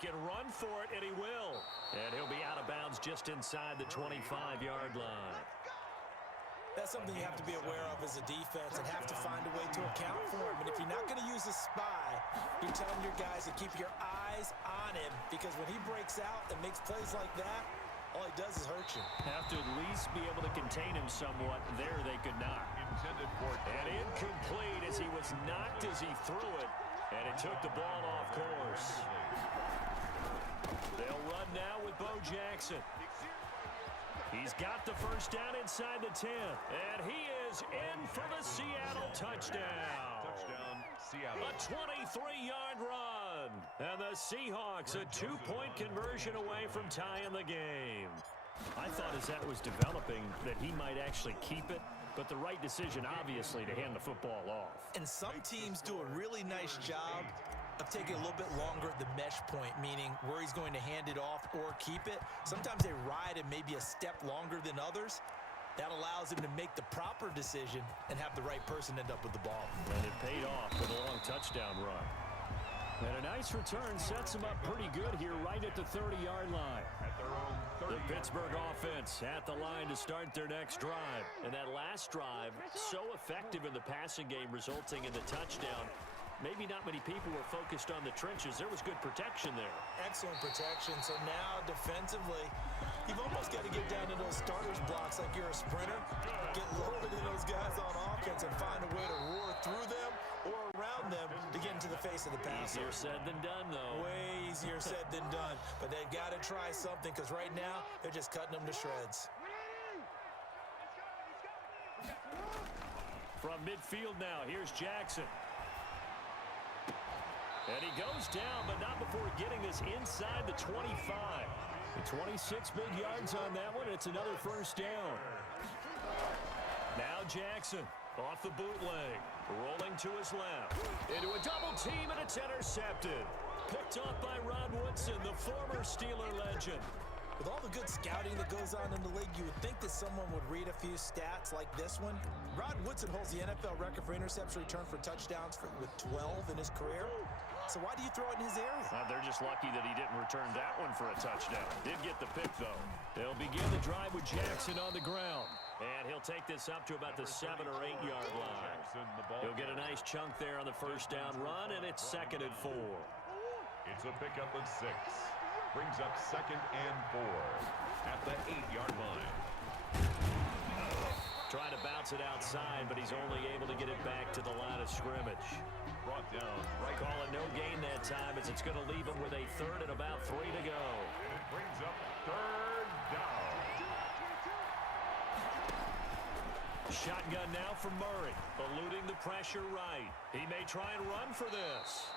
can run for it, and he will. And he'll be out of bounds just inside the 25-yard line. That's something you have to be aware of as a defense and have to find a way to account for him. And if you're not going to use a spy, you're telling your guys to keep your eyes on him, because when he breaks out and makes plays like that, all he does is hurt you. Have to at least be able to contain him somewhat. There they could not. And incomplete as he was knocked as he threw it, and it took the ball off course. They'll run now with Bo Jackson. He's got the first down inside the 10, and he is in for the Seattle touchdown. Seattle. A 23-yard run, and the Seahawks a 2-point conversion away from tying the game. I thought as that was developing that he might actually keep it, but the right decision, obviously, to hand the football off. And some teams do a really nice job of taking a little bit longer at the mesh point, meaning where he's going to hand it off or keep it. Sometimes they ride it maybe a step longer than others. That allows him to make the proper decision and have the right person end up with the ball. And it paid off with a long touchdown run. And a nice return sets him up pretty good here right at the 30-yard line. At their own 30. The Pittsburgh offense at the line to start their next drive. And that last drive, so effective in the passing game, resulting in the touchdown. Maybe not many people were focused on the trenches. There was good protection there. Excellent protection. So now defensively, you've almost got to get down to those starters blocks like you're a sprinter. Get lower than those guys on offense and find a way to roar through them or around them to get into the face of the passer. Easier said than done, though. Way easier said than done. But they've got to try something, because right now they're just cutting them to shreds. From midfield now, here's Jackson. And he goes down, but not before getting this inside the 25. And 26 big yards on that one. It's another first down. Now Jackson off the bootleg, rolling to his left. Into a double team, and it's intercepted. Picked off by Rod Woodson, the former Steeler legend. With all the good scouting that goes on in the league, you would think that someone would read a few stats like this one. Rod Woodson holds the NFL record for interceptions returned for touchdowns with 12 in his career. So why do you throw it in his area? They're just lucky that he didn't return that one for a touchdown. Did get the pick, though. They'll begin the drive with Jackson on the ground. And he'll take this up to about the 7 or 8 yard line. He'll get a nice chunk there on the first down run, and it's 2nd and 4. It's a pickup of 6. Brings up 2nd and 4 at the 8-yard line. Trying to bounce it outside, but he's only able to get it back to the line of scrimmage. Brought down. Right. Call it no gain that time, as it's going to leave him with a 3rd and about 3 to go. And it brings up 3rd down. Shotgun now for Murray, eluding the pressure right. He may try and run for this.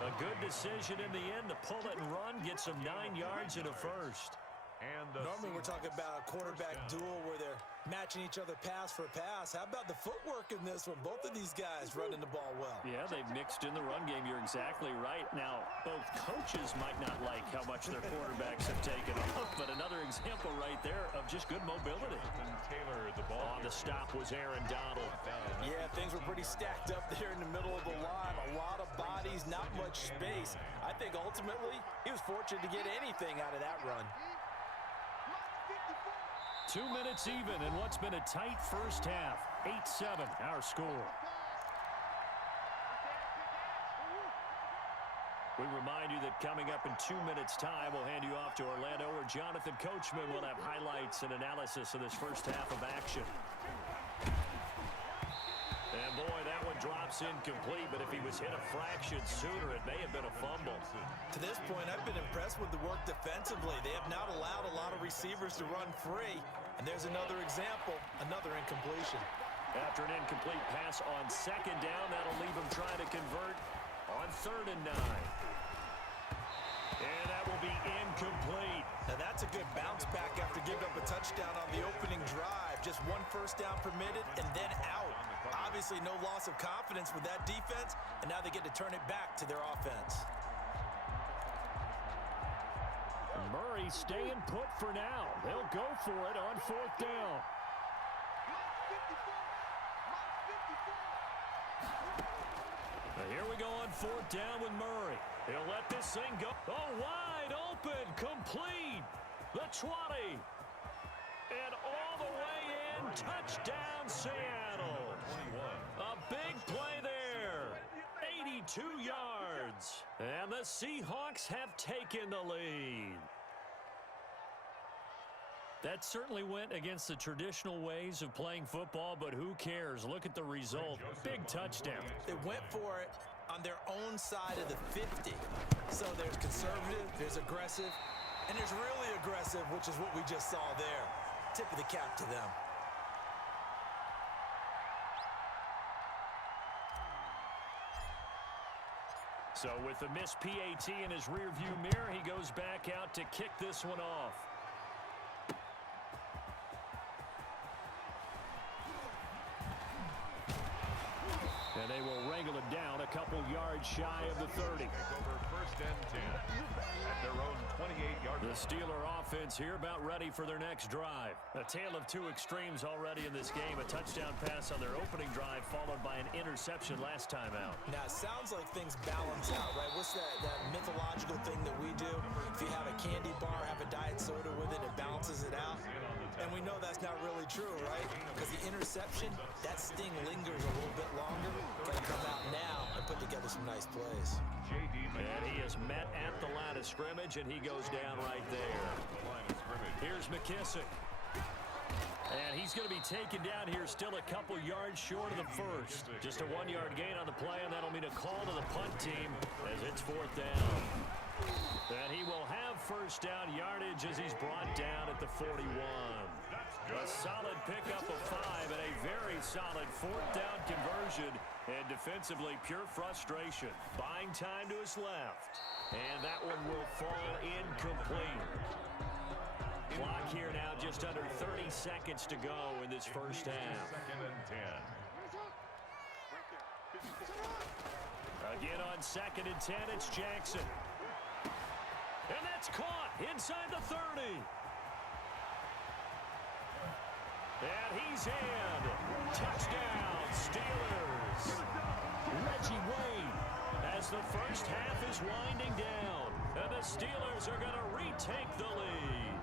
A good decision in the end to pull it and run, gets him 9 yards and a first. And normally we're talking about a quarterback duel where they're matching each other pass for pass. How about the footwork in this one? Both of these guys running the ball well. Yeah, they've mixed in the run game. You're exactly right. Now, both coaches might not like how much their quarterbacks have taken off, but another example right there of just good mobility. Taylor, the ball on the stop was Aaron Donald. Yeah, things were pretty stacked up there in the middle of the line. A lot of bodies, not much space. I think ultimately he was fortunate to get anything out of that run. 2 minutes even in what's been a tight first half. 8-7, our score. We remind you that coming up in 2 minutes' time, we'll hand you off to Orlando, where Jonathan Coachman will have highlights and analysis of this first half of action. And boy, that one drops incomplete, but if he was hit a fraction sooner, it may have been a fumble. To this point, I've been impressed with the work defensively. They have not allowed a lot of receivers to run free. And there's another example, another incompletion. After an incomplete pass on 2nd down, that'll leave him trying to convert on 3rd and 9. And that will be incomplete. Now that's a good bounce back after giving up a touchdown on the opening drive. Just 1 first down permitted and then out. Obviously no loss of confidence with that defense, and now they get to turn it back to their offense. Murray staying put for now. They'll go for it on 4th down. Now here we go on 4th down with Murray. He'll let this thing go. Oh, wide open, complete. The 20. And all the way in, touchdown Seattle. A big play there. 82 yards. And the Seahawks have taken the lead. That certainly went against the traditional ways of playing football, but who cares? Look at the result. Big touchdown. They went for it on their own side of the 50. So there's conservative, there's aggressive, and there's really aggressive, which is what we just saw there. Tip of the cap to them. So with the missed PAT in his rearview mirror, he goes back out to kick this one off. And they will wrangle it down a couple yards shy of the 30. Over first and 10 at their own 28-yard line. The Steeler offense here about ready for their next drive. A tale of two extremes already in this game. A touchdown pass on their opening drive followed by an interception last time out. Now, it sounds like things balance out, right? What's that mythological thing that we do? If you have a candy bar, have a diet soda with it, it balances it out. And we know that's not really true, right? Because the interception, that sting lingers a little bit longer. Can come out now and put together some nice plays. And he is met at the line of scrimmage, and he goes down right there. Here's McKissick. And he's going to be taken down here still a couple yards short of the first. Just a 1-yard gain on the play, and that'll mean a call to the punt team as it's fourth down. And he will have first down yardage as he's brought down at the 41. A solid pickup of 5 and a very solid fourth down conversion. And defensively, pure frustration. Buying time to his left. And that one will fall incomplete. Clock here now just under 30 seconds to go in this first half. Second and 10. Again on second and 10, it's Jackson. And that's caught inside the 30. And he's in. Touchdown, Steelers. Reggie Wayne as the first half is winding down. And the Steelers are going to retake the lead.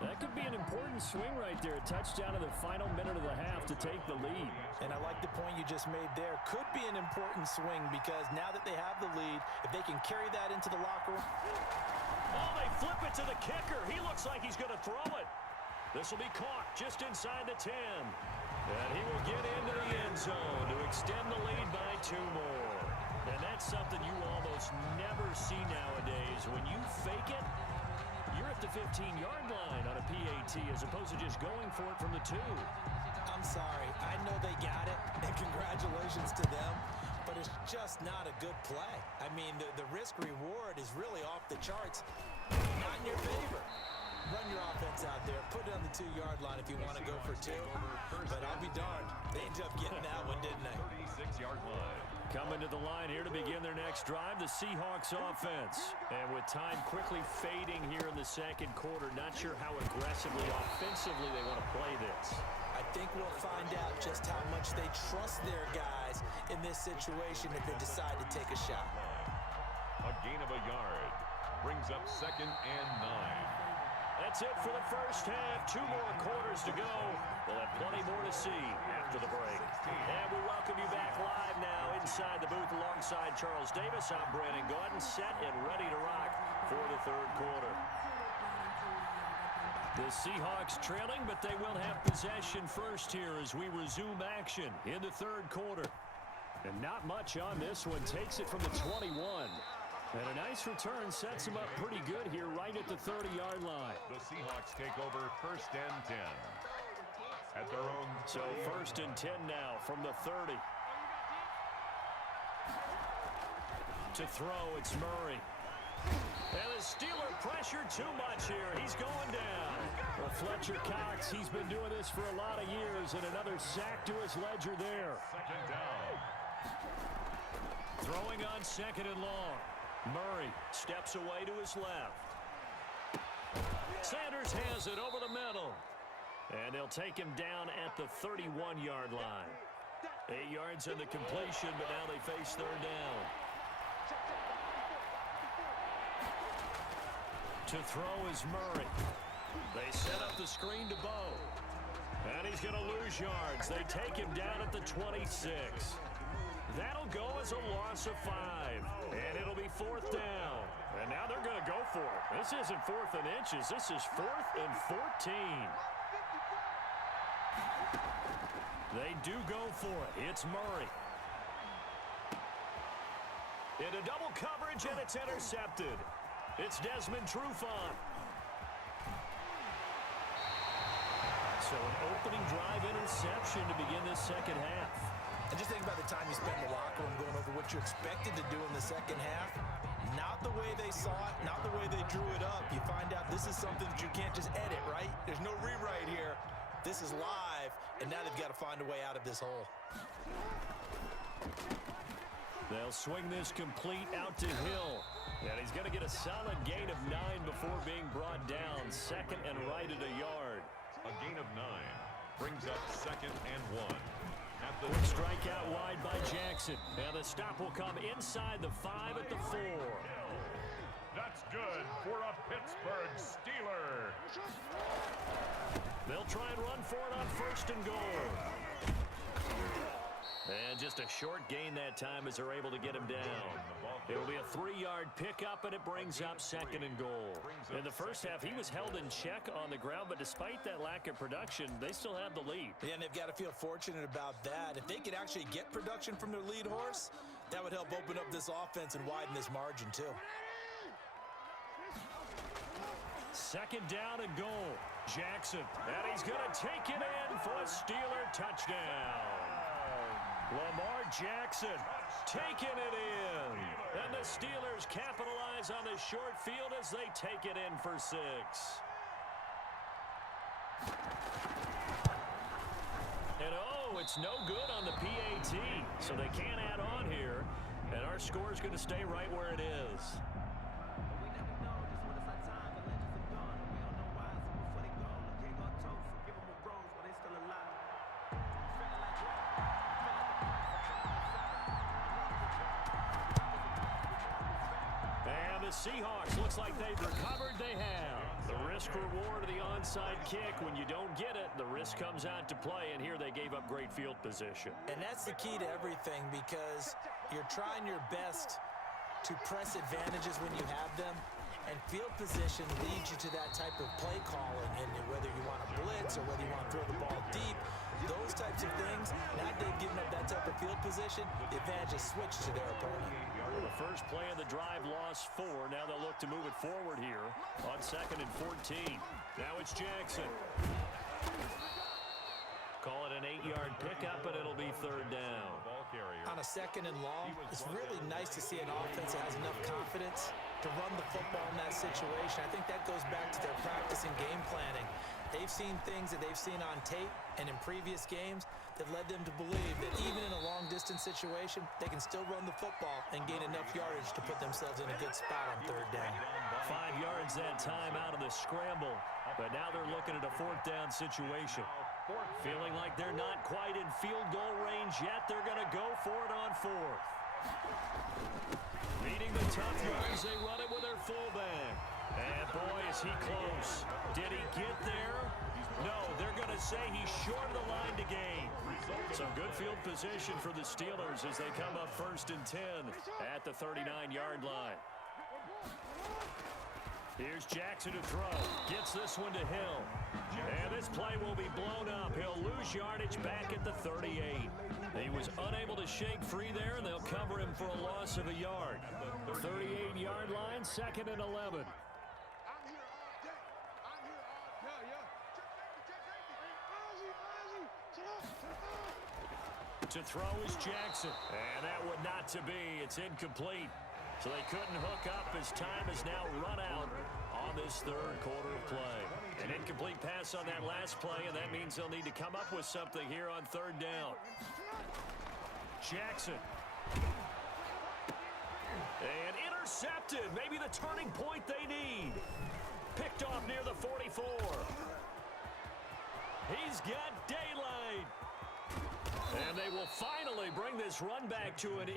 That could be an important swing right there. A touchdown in the final minute of the half to take the lead. And I like the point you just made there. Could be an important swing because now that they have the lead, if they can carry that into the locker room. Oh, they flip it to the kicker. He looks like he's going to throw it. This will be caught just inside the 10. And he will get into the end zone to extend the lead by 2 more. And that's something you almost never see nowadays. When you fake it, you're at the 15-yard line on a PAT as opposed to just going for it from the 2. I'm sorry. I know they got it, and congratulations to them, but it's just not a good play. I mean, the risk-reward is really off the charts. Not in your favor. Run your offense out there. Put it on the 2-yard line if you want to go for 2. But I'll be darned. They ended up getting that one, didn't they? 36-yard line. Coming to the line here to begin their next drive, the Seahawks offense. And with time quickly fading here in the second quarter, not sure how aggressively, offensively they want to play this. I think we'll find out just how much they trust their guys in this situation if they decide to take a shot. A gain of a yard brings up second and 9. That's it for the first half. 2 more quarters to go. We'll have plenty more to see after the break. And we welcome you back live now inside the booth alongside Charles Davis. I'm Brandon Gordon, set and ready to rock for the third quarter. The Seahawks trailing, but they will have possession first here as we resume action in the third quarter. And not much on this one. Takes it from the 21. And a nice return sets him up pretty good here right at the 30-yard line. The Seahawks take over first and 10 at their own. So first and 10 now from the 30. To throw, it's Murray. And the Steeler pressure too much here. He's going down. Well, Fletcher Cox, he's been doing this for a lot of years, and another sack to his ledger there. Second down. Throwing on second and long. Murray steps away to his left. Sanders has it over the middle. And they'll take him down at the 31-yard line. 8 yards in the completion, but now they face third down. To throw is Murray. They set up the screen to Bo. And he's going to lose yards. They take him down at the 26. That'll go as a loss of 5. And it'll be 4th down. And now they're going to go for it. This isn't 4th and inches. This is 4th and 14. They do go for it. It's Murray. Into double coverage, and it's intercepted. It's Desmond Trufant. So an opening drive interception to begin this second half. And just think about the time you spent in the locker room going over what you expected to do in the second half. Not the way they saw it, not the way they drew it up. You find out this is something that you can't just edit, right? There's no rewrite here. This is live, and now they've got to find a way out of this hole. They'll swing this complete out to Hill. And he's going to get a solid gain of 9 before being brought down. 2nd and right at a yard. A gain of 9 brings up 2nd and 1. Quick strike out wide by Jackson. Now the stop will come inside the 5 at the 4. That's good for a Pittsburgh Steeler. They'll try and run for it on 1st and goal. And just a short gain that time as they're able to get him down. It'll be a 3-yard pickup, and it brings up 2nd and goal. In the first half, he was held in check on the ground, but despite that lack of production, they still have the lead. Yeah, and they've got to feel fortunate about that. If they could actually get production from their lead horse, that would help open up this offense and widen this margin, too. 2nd down and goal. Jackson, and he's going to take it in for a Steeler touchdown. Lamar Jackson taking it in. And the Steelers capitalize on the short field as they take it in for 6. And oh, it's no good on the PAT. So they can't add on here. And our score is going to stay right where it is. Seahawks looks like they've recovered. They have. The risk reward of the onside kick. When you don't get it, the risk comes out to play, and here they gave up great field position. And that's the key to everything, because you're trying your best to press advantages when you have them, and field position leads you to that type of play calling, and whether you want to blitz or whether you want to throw the ball deep, those types of things. Now they've given up that type of field position, the advantage is switched to their opponent. The first play of the drive lost 4. Now they'll look to move it forward here on 2nd and 14. Now it's Jackson. Call it an 8-yard pickup, and it'll be 3rd down. On a 2nd and long, it's really nice to see an offense that has enough confidence to run the football in that situation. I think that goes back to their practice and game planning. They've seen things that they've seen on tape and in previous games that led them to believe that even in a long-distance situation, they can still run the football and gain enough yardage to put themselves in a good spot on 3rd down. 5 yards that time out of the scramble, but now they're looking at a 4th down situation. Feeling like they're not quite in field goal range yet, they're going to go for it on 4th. Beating the tough yards, they run it with their fullback. And boy, is he close. Did he get there? No, they're going to say he's short of the line to gain. Some good field position for the Steelers as they come up 1st and 10 at the 39-yard line. Here's Jackson to throw. Gets this one to Hill. And this play will be blown up. He'll lose yardage back at the 38. He was unable to shake free there, and they'll cover him for a loss of a yard. 38-yard line, 2nd and 11. To throw is Jackson. And that would not to be. It's incomplete. So they couldn't hook up as time has now run out on this 3rd quarter of play. An incomplete pass on that last play, and that means they'll need to come up with something here on 3rd down. Jackson. And intercepted. Maybe the turning point they need. Picked off near the 44. He's got daylight. And they will finally bring this run back to an